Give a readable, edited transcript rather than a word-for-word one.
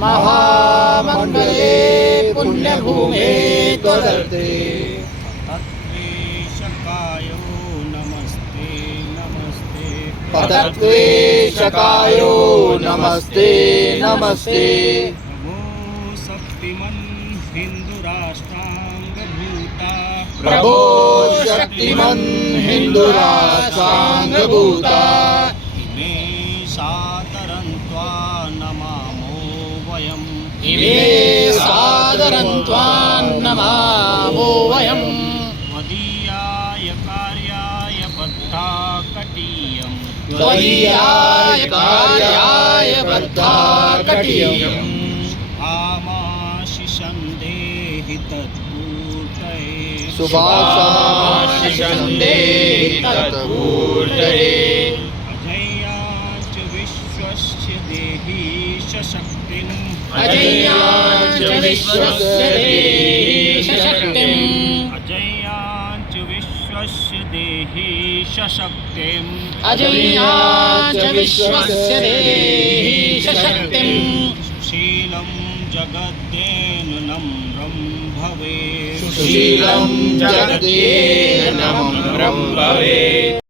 महामंगले पुण्यभूमे त्वदर्थे तत्त्वेशकायो नमस्ते नमस्ते पतत्वेशकायो नमस्ते नमस्ते नमो शक्तिमन् हिन्दुराष्ट्राङ्गभूता प्रभो शक्तिमन् हिन्दुराष्ट्राङ्गभूता इमे सादरन्त्वा नमामो वयम् इमे सादरं त्वां नमामो वयम् त्वदीयाय कार्याय बद्धाकटीयम् त्वदीयाय कार्याय बद्धाकटीयम् आमाशिषं देहि तत्पूर्तये शुभाशाशिषं देहि तत्पूर्तये अजय्याच विश्वस्य देहि शक्तिम् अजय्याच विश्वस्य देहि शक्तिम् अजय्याच विश्वस्य देहि शक्तिम् अजय्याच विश्वस्य देहि शक्तिम् सुशीलं जगद्देन नम्रं भवेत् सुशीलं जगद्देन नम्रं भवेत्।